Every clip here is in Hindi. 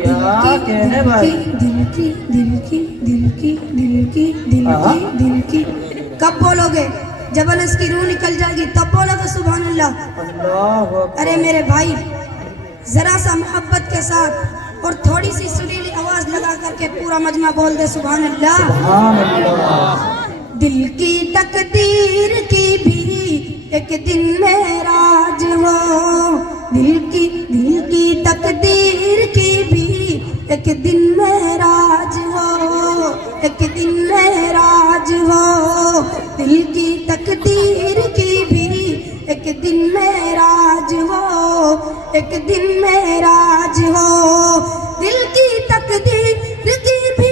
क्या कहने भाई? दिल की दिल की दिल की दिल की दिल की दिल की कब बोलोगे? जब इसकी रूह निकल जाएगी तब बोलोगे सुभान अल्लाह। अल्लाह अरे मेरे भाई, जरा सा मोहब्बत के साथ और थोड़ी सी सुरीली आवाज लगा करके पूरा मजमा बोल दे सुभान अल्लाह। सुभान अल्लाह। दिल की तकदीर की भी एक दिन में राज हो, दिल की तकदीर की भी एक दिन में राज हो, एक दिन में राज हो। दिल की तकदीर की भी एक दिन में राज हो, एक दिन में राज हो। दिल की तकदीर की भी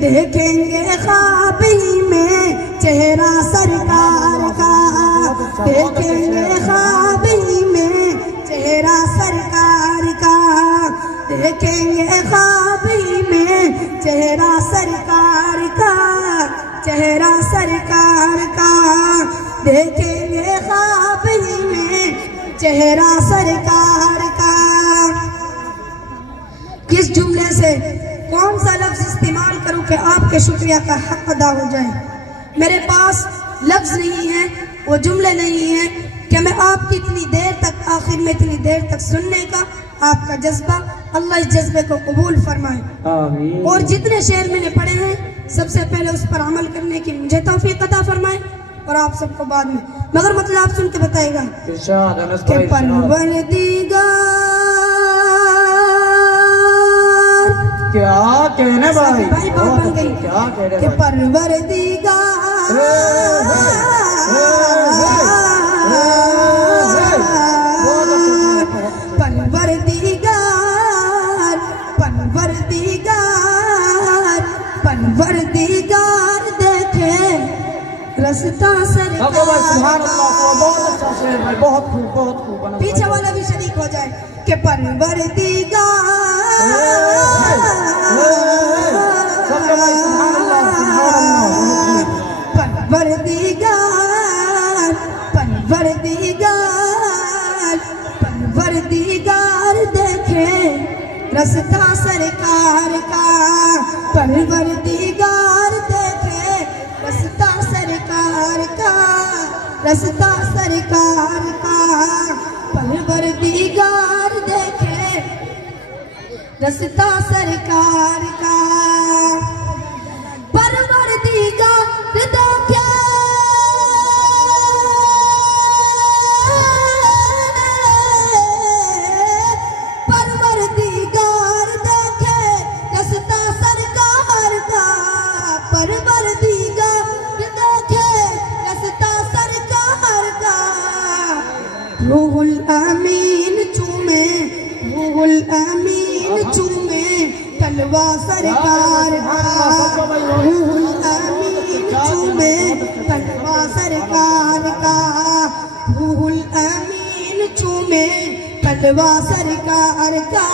देखेंगे ख्वाब ही में चेहरा सरकार का, देखेंगे ख्वाब ही में चेहरा सरकार का, देखेंगे ख्वाब ही में चेहरा सरकार का, चेहरा सरकार का, देखेंगे ख्वाब ही में चेहरा सरकार का। किस जुमले से कौन सा लफ्ज इस्तेमाल करूं कि आपके शुक्रिया का हक अदा हो जाए? मेरे पास लफ्ज नहीं है, वो जुमले नहीं है कि मैं आपकी इतनी देर तक, आखिर में इतनी देर तक सुनने का आपका जज्बा, अल्लाह इस जज्बे को कबूल फरमाए। आमीन। और जितने शेर मैंने पढ़े हैं सबसे पहले उस पर अमल करने की मुझे तौफीक अता फरमाए और आप सबको बाद में, मगर मतलब आप सुन के बताएगा कि परवरदिगार। क्या कहने भाई? भाई बात बन गई। क्या कहने कि भाई? परवरदिगार, परवरदिगार, परवरदिगार, परवरदिगार देखे रास्ता सरकार। सुभान अल्लाह, बहुत अच्छा शेर भाई, बहुत खूब, बहुत खूब। पीछे वाला भी शरीक हो जाए कि परवरदिगार, परवरदिगार, परवरदिगार, परवरदिगार देखे रास्ता सरकार का, परवरदिगार देखे रास्ता सरकार का, रास्ता सरकार का, परवरदिगार देखे रास्ता सरकार का। परवरदिगार देखे, परवरदिगार देखे रास्ता सरकार का, परवरदिगार देखे रास्ता सरकार का। रूहुल अमीन चूमे, रूहुल अमीन चूमे तलवा सरकार का, रूहुल अमीन चूमे तलवा सरकार का, रूहुल अमीन चूमे तलवा सरकार का,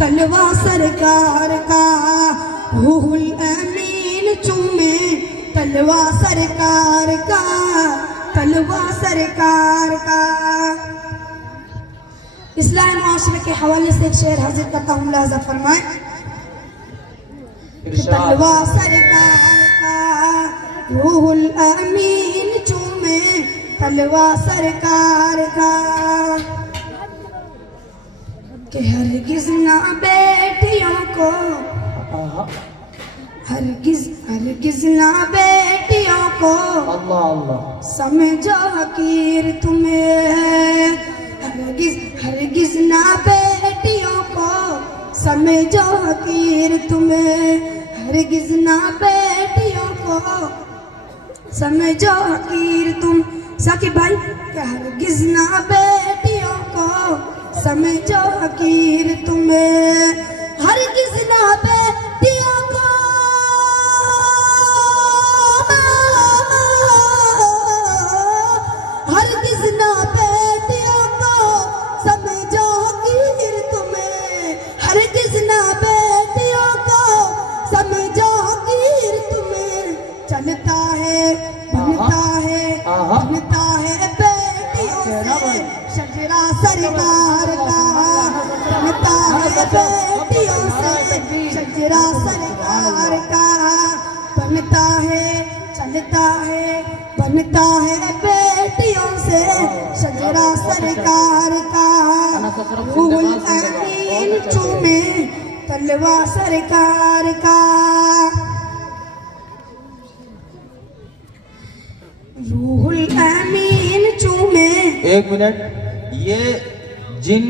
तलवा सरकार का, रूहुल अमीन चूमे तलवा सरकार का, तलवा सरकार का। इस्लाम माशरे के हवाले से एक शेर हाजिर करता हूँ, मुलाज़ा फरमाए। तलवा सरकार का, रूहुल अमीन चूमे तलवा सरकार का। कि हरगिज़ ना बेटियों को, हरगिज़ हरगिज़ ना बेटियों को अल्लाह अल्लाह समझो हकीर तुम्हें, हरगिज़ हरगिज़ ना बेटियों को समझो हकीर तुम्हें, हरगिज़ ना बेटियों को समझो हकीर तुम। साकिब भाई, कि हरगिज़ ना बेटियों को समझो हकीर तुम्हें, हरगिज़ ना बेटियों को हरगिज़ ना बेटियों को बनता है बेटियों से शजरा सरकार का, बनता है बेटियों से शजरा सरकार का, बनता है चलता है बनता है बेटियों से शजरा सरकार का। रूहुल अमीन चूमे तलवा सरकार का, रूहुल अमीन चूमे। एक मिनट, ये जिन